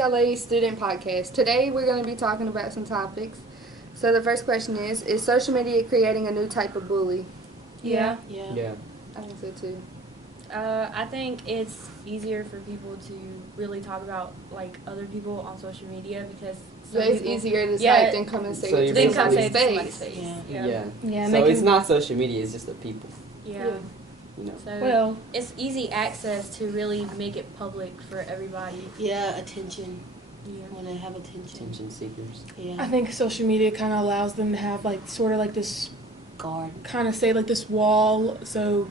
PLA Student Podcast. Today we're going to be talking about some topics. So the first question is social media creating a new type of bully? Yeah. I think so too. I think it's easier for people to really talk about like other people on social media because It's easier to type than come and say it to somebody's face. Yeah. So it's not social media; it's just the people. Yeah. You know. So it's easy access to really make it public for everybody. Yeah, attention. Yeah. When they have Attention seekers. Yeah. I think social media kind of allows them to have like sort of like this guard. kind of say like this wall, so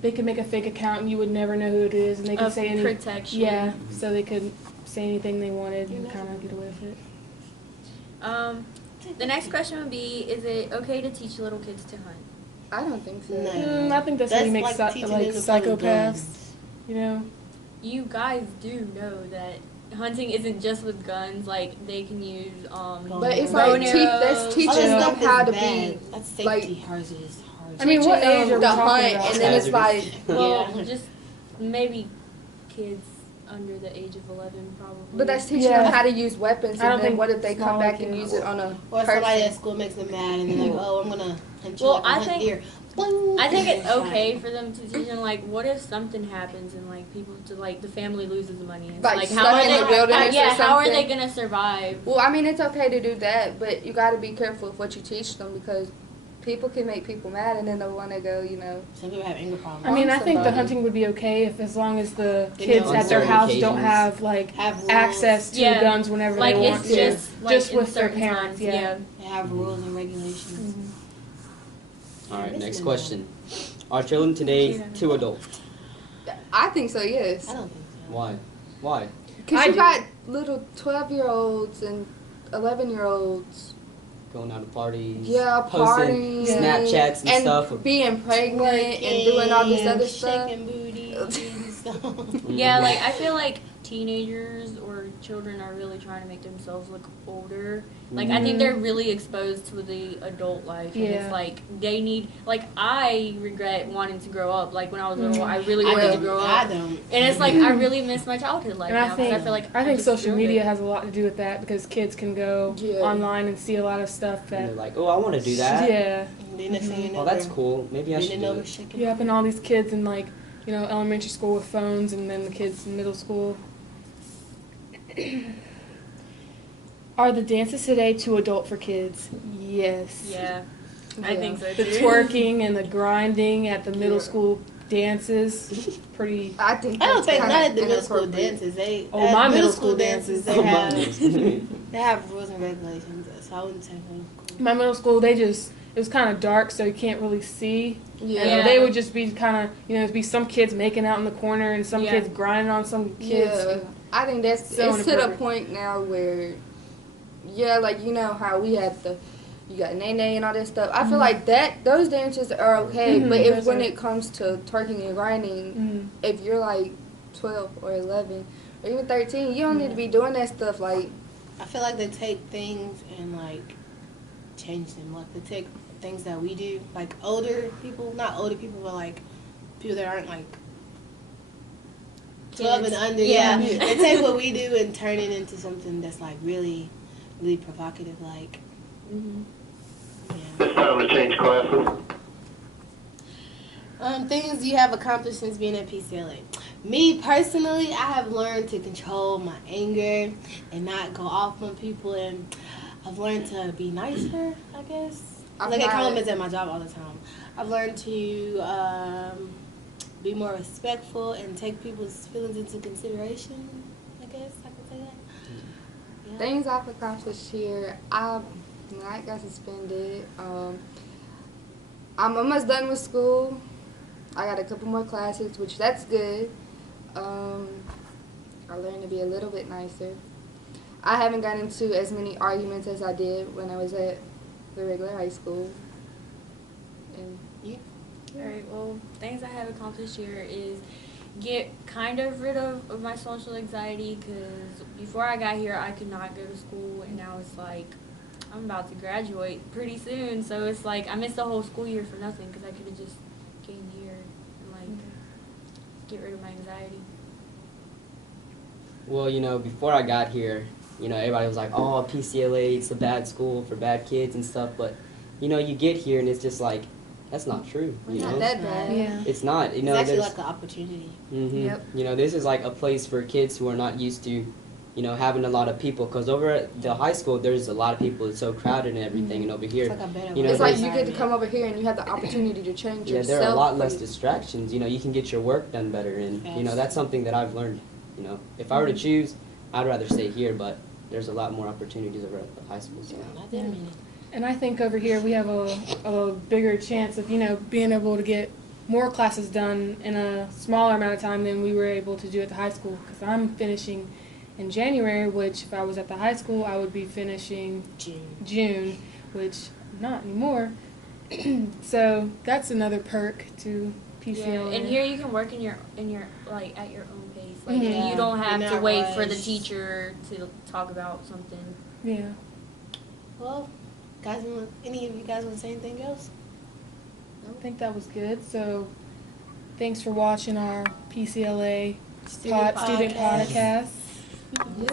they can make a fake account and you would never know who it is, and they can say any protection. Yeah, so they could say anything they wanted and kind of get away with it. The next question would be: is it okay to teach little kids to hunt? I don't think so. No. I think that's how you make like teaching them to play with psychopaths. guns. You know. You guys do know that hunting isn't just with guns. Like they can use But it's bow like and that's arrows. teaching Other them stuff how is to bad. be That's safety like- hazardous. I mean, what age are we the talking hunt, about? and then it's like Well, Yeah. just maybe kids under the age of 11 probably. but that's teaching Yeah. them how to use weapons, I don't and then think what if they come smaller back and kids- use it on a Or somebody at person? school makes them mad and they're like, oh, I'm gonna hunt you Well, like a I hunt think- deer. Boing. I think it's okay for them to teach them, like, what if something happens and, like, people, like, the family loses the money? And Like, how stuck are in they, the wilderness or how are they something? going to survive? Well, I mean, it's okay to do that, but you got to be careful with what you teach them because people can make people mad, and then they'll want to go, Some people have anger problems. I mean, I think the somebody. hunting would be okay if, as long as the They kids know at their on house certain don't occasions. have like Have rules. access to Yeah. guns whenever Like, they want it's to. just, like, Just in with their certain parents, times, yeah. They have rules and regulations. All right. Listen Next to question: are children today too adult? I think so, yes. I don't think so. Why? Why? Because I you do. got little 12-year-olds and 11-year-olds. Going out to parties. Yeah, posting partying. Snapchats and stuff. being pregnant and doing all this other stuff. Shaking booty and stuff. Yeah, like, I feel like teenagers or children are really trying to make themselves look older. Like, I think they're really exposed to the adult life. And Yeah. it's like, they need, like, I regret wanting to grow up. Like, when I was little, I really wanted to grow I up. don't. And it's like, I really miss my childhood life And now. I 'cause think I feel like I think just social feel media good. has a lot to do with that because kids can go Yeah. online and see a lot of stuff And that they're like, oh, I want to do that. yeah. And then next thing you know, Oh, that's they're cool. Maybe I should bending do over, it. shaking. Yep, and all these kids in like, elementary school with phones, and then the kids in middle school. Are the dances today too adult for kids? Yes. Yeah, I Yeah. think so The too. twerking and the grinding at the middle Yeah. school dances, pretty. I think I don't that's think kinda not at the middle school inappropriate. dances. They Oh, at my middle school dances. They Oh, have mine. they have rules and regulations. So I wouldn't say middle school. My middle school, it was kind of dark, so you can't really see. Yeah. And they would just be kind of, it'd be some kids making out in the corner and some Yeah. kids grinding on some kids. Yeah, I think that's So it's to the inappropriate. point now where, yeah, like how we had you got Nene and all that stuff. I feel like those dances are okay, Mhm, but if those when are- it comes to twerking and grinding, Mm. if you're like 12 or 11 or even 13, you don't need to be doing that stuff. Like, I feel like they take things and like change them. Like they take things that we do, like older people, not older people, but like people that aren't like 12 and Kids. under. Yeah. Yeah, they take what we do and turn it into something that's like really, really provocative. Like, Mhm. yeah. It's time to change classes. Things you have accomplished since being at PCLA. Me personally, I have learned to control my anger and not go off on people, and I've learned to be nicer, I guess. I've I get not- compliments at my job all the time. I've learned to be more respectful and take people's feelings into consideration, I guess I could say that. Yeah. things I've accomplished here, I got suspended. I'm almost done with school. I got a couple more classes, which that's good. I learned to be a little bit nicer. I haven't gotten into as many arguments as I did when I was at the regular high school. And Alright, well, things I have accomplished here is get kind of rid of my social anxiety because before I got here, I could not go to school, and now it's like I'm about to graduate pretty soon, so it's like I missed the whole school year for nothing because I could have just came here and like get rid of my anxiety. Well, before I got here, everybody was like, "Oh, PCLA, it's a bad school for bad kids and stuff." But, you get here and it's just like, that's not true. It's not that bad. Yeah. It's not. It's actually like an opportunity. Yep. This is like a place for kids who are not used to, having a lot of people. Because over at the high school, there's a lot of people. It's so crowded and everything. And over It's here, like a better It's It's like there's- you get to come over here and you have the opportunity to change yeah, yourself. there are a lot less for- distractions. You can get your work done better. And, Yes. that's something that I've learned. If I were to choose, I'd rather stay here. But there's a lot more opportunities over at the high school. So. I didn't mean it. And I think over here we have a bigger chance of, being able to get more classes done in a smaller amount of time than we were able to do at the high school. Because I'm finishing in January, which if I was at the high school, I would be finishing June, which I'm not anymore. So that's another perk to PCLA. Yeah, and here you can work in your like at your own pace. Like Mhm. you don't have You're to not wait for the rushed. teacher to talk about something. Yeah. Well, guys, any of you guys want to say anything else? I think that was good. So thanks for watching our PCLA Student student podcast. podcast.